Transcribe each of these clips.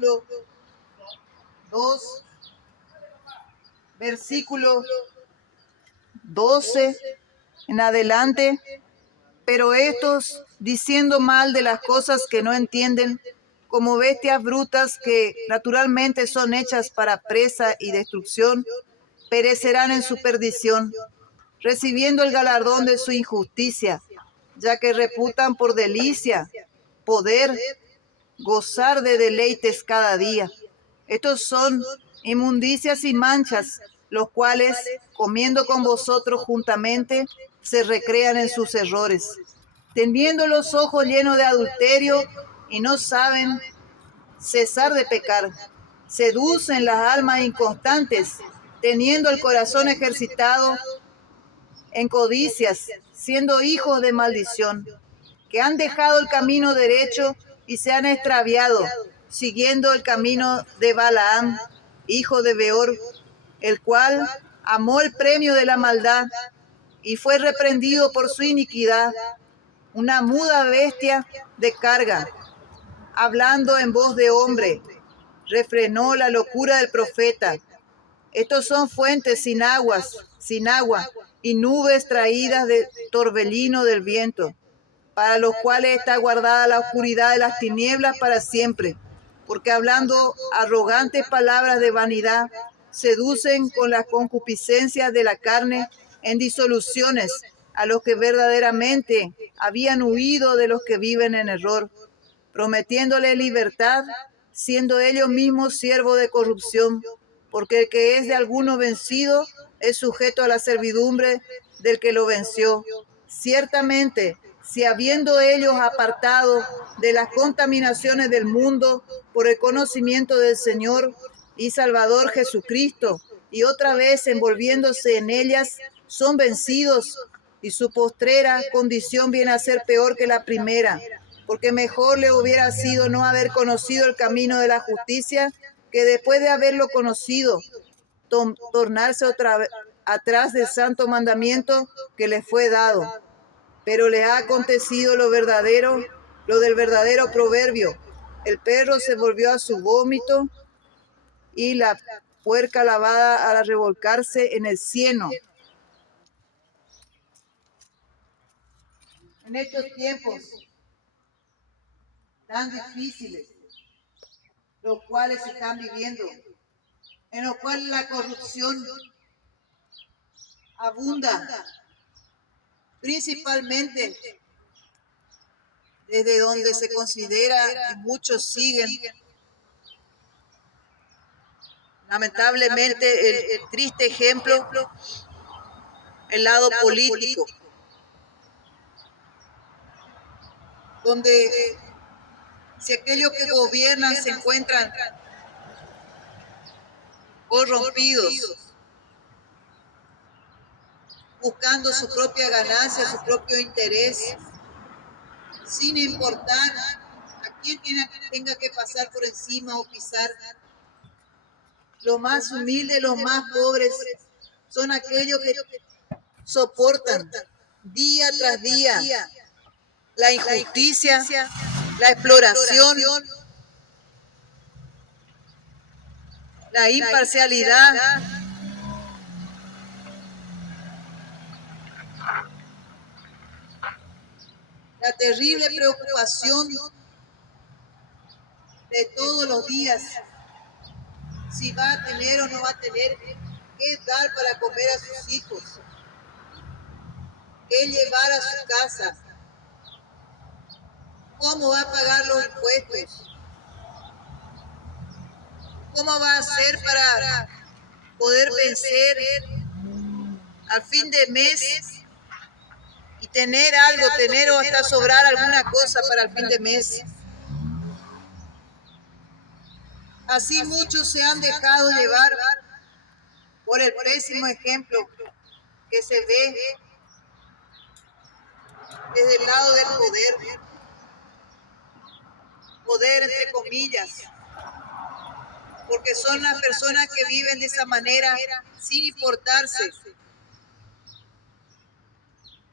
capítulo 2, versículo 12 en adelante. Pero estos, diciendo mal de las cosas que no entienden, como bestias brutas que naturalmente son hechas para presa y destrucción, perecerán en su perdición, recibiendo el galardón de su injusticia, ya que reputan por delicia poder gozar de deleites cada día. Estos son inmundicias y manchas, los cuales, comiendo con vosotros juntamente, se recrean en sus errores, teniendo los ojos llenos de adulterio y no saben cesar de pecar. Seducen las almas inconstantes, teniendo el corazón ejercitado en codicias, siendo hijos de maldición, que han dejado el camino derecho y se han extraviado, siguiendo el camino de Balaam, hijo de Beor, el cual amó el premio de la maldad y fue reprendido por su iniquidad, una muda bestia de carga, hablando en voz de hombre, refrenó la locura del profeta. Estos son fuentes sin agua, y nubes traídas de torbellino del viento, para los cuales está guardada la oscuridad de las tinieblas para siempre, porque hablando arrogantes palabras de vanidad, seducen con las concupiscencias de la carne en disoluciones a los que verdaderamente habían huido de los que viven en error, prometiéndole libertad, siendo ellos mismos siervos de corrupción, porque el que es de alguno vencido es sujeto a la servidumbre del que lo venció. Ciertamente, si habiendo ellos apartado de las contaminaciones del mundo por el conocimiento del Señor y Salvador Jesucristo, y otra vez envolviéndose en ellas, son vencidos, y su postrera condición viene a ser peor que la primera, porque mejor le hubiera sido no haber conocido el camino de la justicia, que después de haberlo conocido, tornarse atrás del santo mandamiento que les fue dado. Pero les ha acontecido lo del verdadero proverbio: el perro se volvió a su vómito y la puerca lavada a revolcarse en el cieno. En estos tiempos tan difíciles, los cuales se están viviendo, en los cuales la corrupción abunda, principalmente desde donde se considera, y muchos siguen, lamentablemente, el triste ejemplo, el lado político, donde si aquellos que gobiernan se encuentran corrompidos, buscando su propia ganancia, su propio interés, sin importar a quién tenga que pasar por encima o pisar. Los más humildes, los más pobres, son aquellos que soportan día tras día la injusticia, la exploración, la imparcialidad, la terrible preocupación de todos los días, si va a tener o no va a tener qué dar para comer a sus hijos, qué llevar a su casa, cómo va a pagar los impuestos, cómo va a hacer para poder vencer al fin de mes y tener algo, tener o hasta sobrar alguna cosa para el fin de mes. Así muchos se han dejado llevar por el pésimo ejemplo que se ve desde el lado del poder entre comillas, porque son las personas que viven de esa manera sin importarse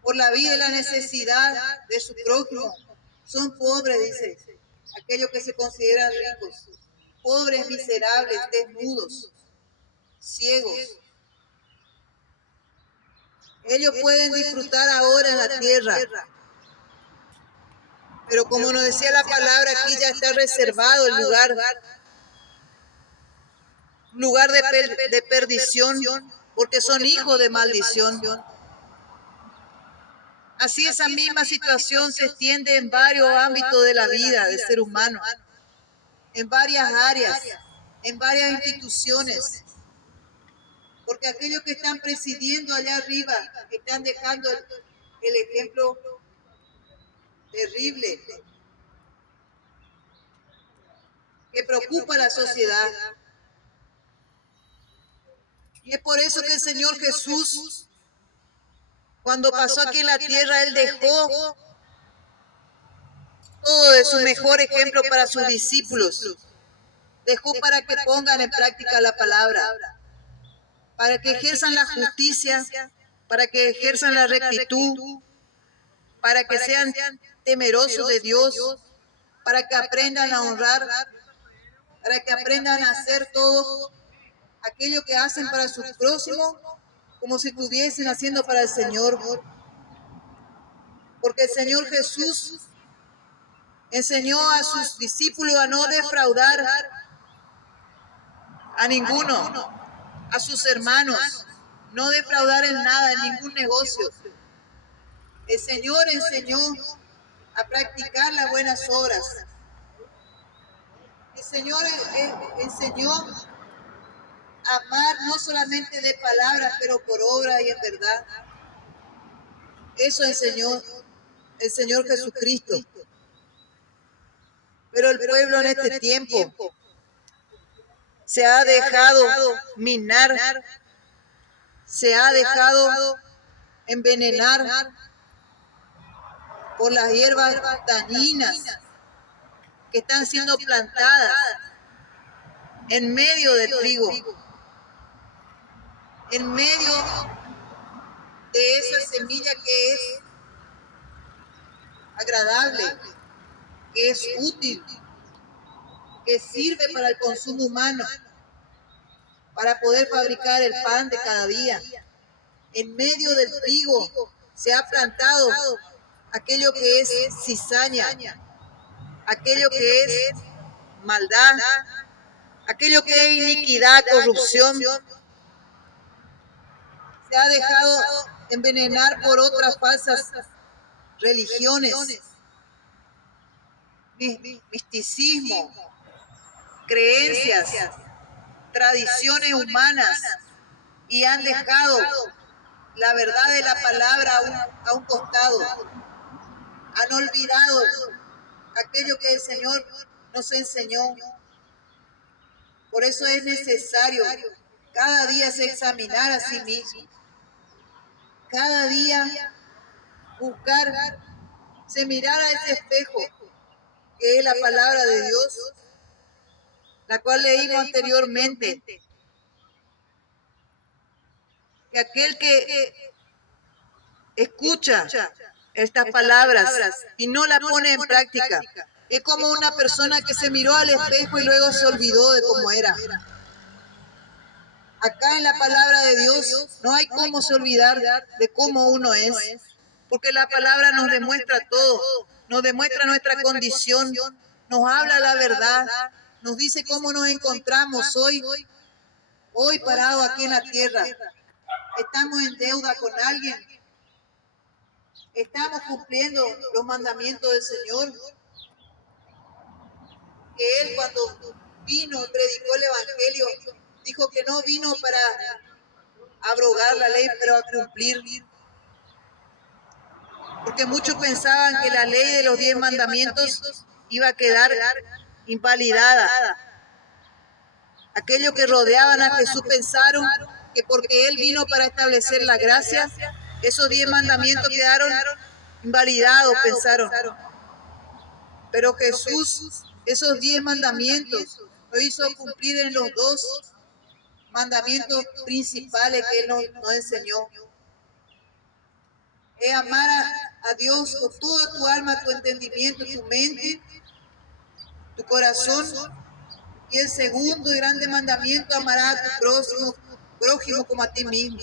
por la vida y la necesidad de su prójimo. Son pobres, dice, aquellos que se consideran ricos, pobres, miserables, desnudos, ciegos. Ellos pueden disfrutar ahora en la tierra, pero como nos decía la palabra, aquí ya está reservado el lugar de perdición, porque son hijos de maldición. Así esa misma situación se extiende en varios ámbitos de la vida del ser humano, en varias áreas, en varias instituciones, porque aquellos que están presidiendo allá arriba están dejando el ejemplo terrible que preocupa a la sociedad. Y es por eso que el Señor Jesús, cuando pasó aquí en la tierra, Él dejó todo de su mejor ejemplo para sus discípulos. Dejó para que pongan en práctica la palabra, para que ejerzan la justicia, para que ejerzan la rectitud, para que sean temerosos de Dios, para que aprendan a honrar, para que aprendan a hacer todo aquello que hacen para su prójimo, como si estuviesen haciendo para el Señor. Porque el Señor Jesús enseñó a sus discípulos a no defraudar a ninguno, a sus hermanos, no defraudar en nada, en ningún negocio. El Señor enseñó a practicar las buenas obras. El Señor enseñó a amar no solamente de palabras, pero por obra y en verdad. Eso enseñó el Señor Jesucristo. Pero el pueblo en este tiempo se ha dejado minar, se ha dejado envenenar por las hierbas dañinas que están siendo plantadas en medio del trigo, en medio de esa semilla que es agradable, que es útil, que sirve para el consumo humano, para poder fabricar el pan de cada día. En medio del trigo se ha plantado aquello que es cizaña, aquello que es maldad, aquello que es iniquidad, corrupción. Se ha dejado envenenar por otras falsas religiones, misticismo, creencias, tradiciones humanas, y han dejado la verdad de la palabra a un costado. Han olvidado aquello que el Señor nos enseñó. Por eso es necesario cada día se examinar a sí mismo. Cada día buscar, se mirar a ese espejo que es la palabra de Dios, la cual leímos anteriormente. Que aquel que escucha estas palabras y no las pone en práctica es como una persona que se miró al espejo y luego se olvidó de cómo era. Acá en la palabra de Dios no hay cómo se olvidar de cómo uno es, porque la palabra nos demuestra todo, nos demuestra nuestra condición, nos habla la verdad, nos dice cómo nos encontramos hoy parado aquí en la tierra. Estamos en deuda con alguien, estamos cumpliendo los mandamientos del Señor, que Él cuando vino y predicó el Evangelio, dijo que no vino para abrogar la ley, pero a cumplir. Porque muchos pensaban que la ley de los 10 mandamientos iba a quedar invalidada. Aquellos que rodeaban a Jesús pensaron que porque Él vino para establecer la gracia, esos 10 mandamientos quedaron invalidados, pensaron. Pero Jesús, esos 10 mandamientos, lo hizo cumplir en los 2 mandamientos principales que Él nos enseñó. Es amar a Dios con toda tu alma, tu entendimiento, tu mente, tu corazón, Y el segundo y grande mandamiento, amarás a tu prójimo como a ti mismo.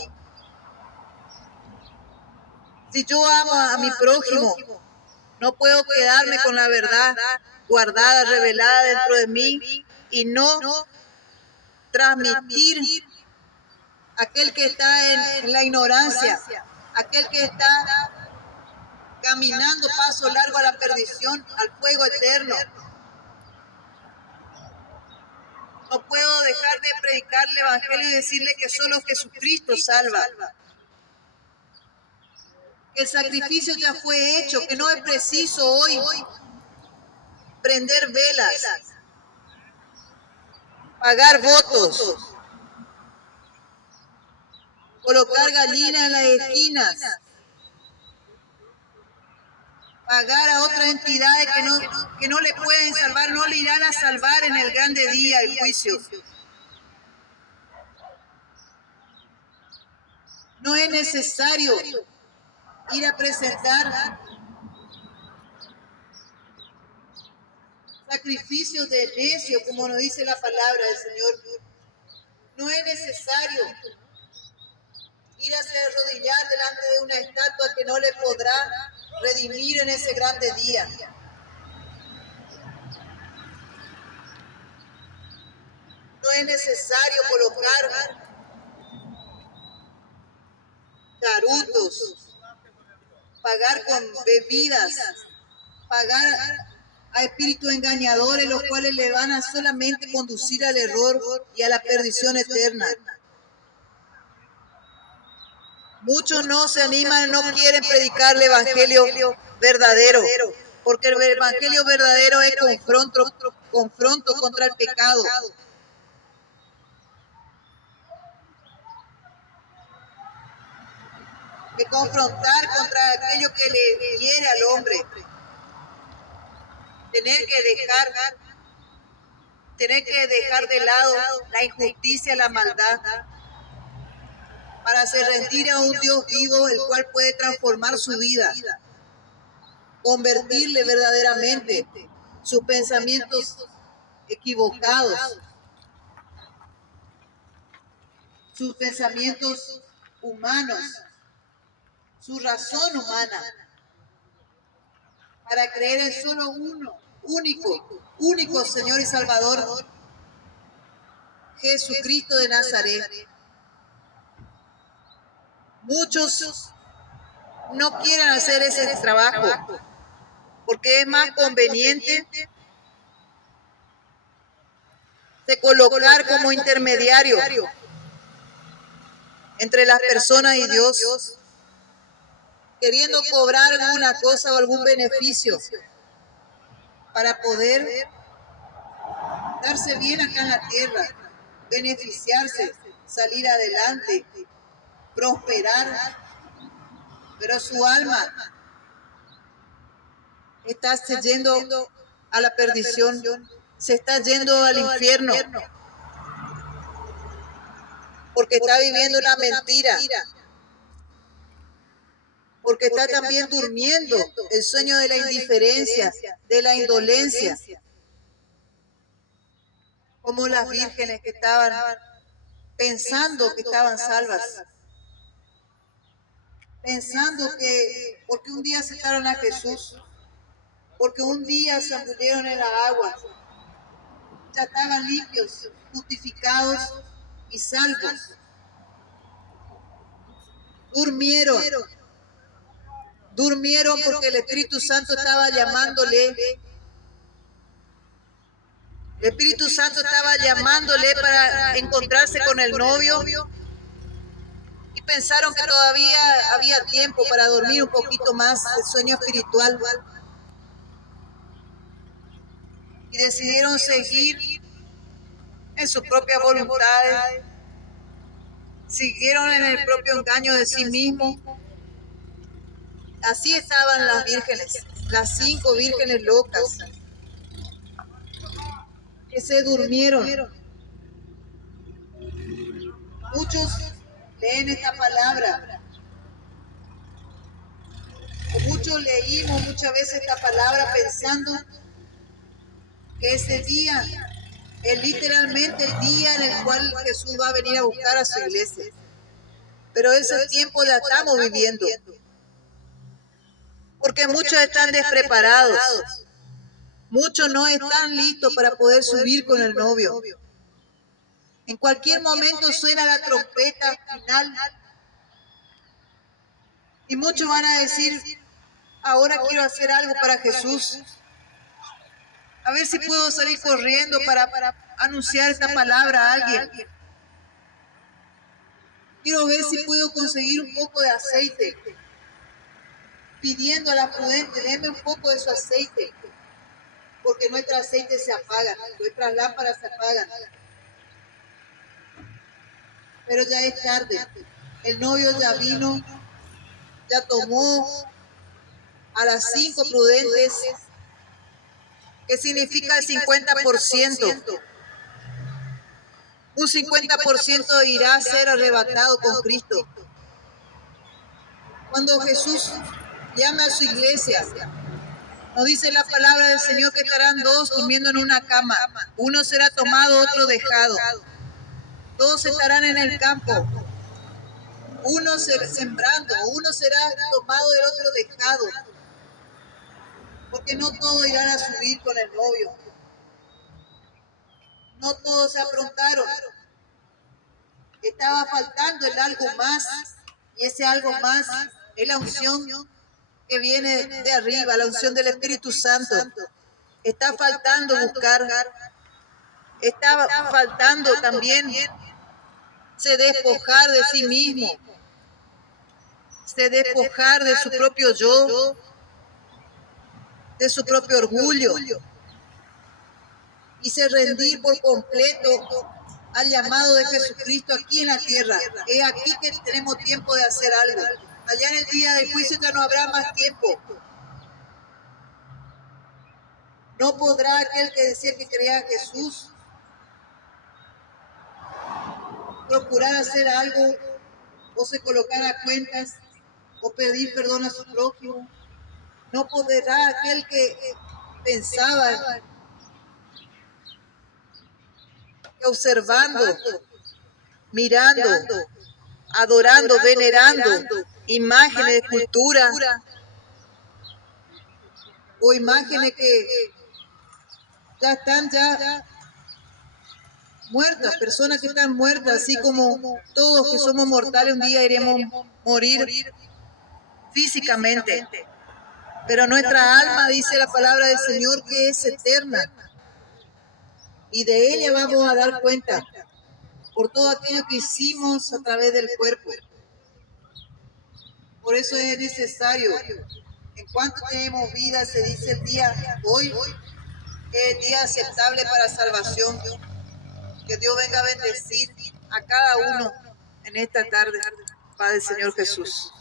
Si yo amo a mi prójimo, no puedo quedarme con la verdad guardada, revelada dentro de mí y no transmitir a aquel que está en la ignorancia, aquel que está caminando paso largo a la perdición, al fuego eterno. No puedo dejar de predicar el evangelio y decirle que solo Jesucristo salva. Que el sacrificio ya fue hecho, que no es preciso hoy prender velas, pagar votos, colocar gallinas en las esquinas, pagar a otras entidades que no le pueden salvar, no le irán a salvar en el grande día, el juicio. No es necesario ir a presentar sacrificios de necio, como nos dice la palabra del Señor. No es necesario ir a arrodillar delante de una estatua que no le podrá redimir en ese grande día. No es necesario colocar charutos, pagar con bebidas, pagar a espíritus engañadores, los cuales le van a solamente conducir al error y a la perdición eterna. Muchos no se animan, no quieren predicar el evangelio verdadero, porque el evangelio verdadero es confronto contra el pecado. De confrontar contra aquello que le hiere al hombre. Tener que dejar de lado la injusticia, la maldad, para hacer rendir a un Dios vivo, el cual puede transformar su vida, convertirle verdaderamente sus pensamientos equivocados, sus pensamientos humanos, su razón humana, para creer en solo uno, único Señor y Salvador, Jesucristo de Nazaret. Muchos no quieren hacer ese trabajo porque es más conveniente de colocar como intermediario entre las personas y Dios, queriendo cobrar alguna cosa o algún beneficio para poder darse bien acá en la tierra, beneficiarse, salir adelante, prosperar, pero su alma está yendo a la perdición, se está yendo al infierno, porque está viviendo una mentira, porque está también durmiendo el sueño de la indiferencia, de la indolencia, como las vírgenes que estaban pensando que estaban salvas, pensando que porque un día aceptaron a Jesús, porque un día se ambulieron en la agua, ya estaban limpios, justificados y salvos. Durmieron porque el Espíritu Santo estaba llamándole. El Espíritu Santo estaba llamándole para encontrarse con el novio y pensaron que todavía había tiempo para dormir un poquito más el sueño espiritual y decidieron seguir en sus propias voluntades, siguieron en el propio engaño de sí mismos. Así estaban las vírgenes, las 5 vírgenes locas que se durmieron. Muchos leen esta palabra, o muchos leímos muchas veces esta palabra pensando que ese día Es literalmente el día en el cual Jesús va a venir a buscar a su iglesia. Pero ese tiempo ya estamos viviendo. Porque muchos están despreparados. Muchos no están listos para poder subir con el novio. En cualquier momento suena la trompeta final. Y muchos van a decir, ahora quiero hacer algo para Jesús. A ver si puedo salir corriendo para anunciar esta palabra a alguien. Quiero ver si puedo conseguir un poco de aceite. Pidiendo a la prudente, denme un poco de su aceite. Porque nuestro aceite se apaga, nuestras lámparas se apagan. Pero ya es tarde. El novio ya vino, ya tomó a las 5 prudentes, que significa el 50%. Un 50% irá a ser arrebatado con Cristo. Cuando Jesús llama a su iglesia, nos dice la palabra del Señor que estarán dos durmiendo en una cama. Uno será tomado, otro dejado. Todos estarán en el campo. Uno será sembrando, uno será tomado y el otro dejado. Porque no todos irán a subir con el novio. No todos se aprontaron. Estaba faltando el algo más. Y ese algo más es la unción que viene de arriba, la unción del Espíritu Santo. Está faltando buscar. Está faltando también se despojar de sí mismo. Se despojar de su propio yo, de su propio orgullo. Y se rendir por completo al llamado de Jesucristo aquí en la tierra. Es aquí que tenemos tiempo de hacer algo. Allá en el día del juicio ya no habrá más tiempo. No podrá aquel que decía que creía en Jesús procurar hacer algo o se colocar a cuentas o pedir perdón a su prójimo. No podrá aquel que pensaba que observando, mirando, adorando, venerando imágenes de cultura o imágenes que ya están muertas, personas que están muertas, así como todos que somos mortales un día iremos a morir físicamente. Pero nuestra alma, dice la palabra del Señor, que es eterna. Y de ella vamos a dar cuenta por todo aquello que hicimos a través del cuerpo. Por eso es necesario, en cuanto tenemos vida, se dice el día hoy, es el día aceptable para salvación. Que Dios venga a bendecir a cada uno en esta tarde, Padre Señor Jesús.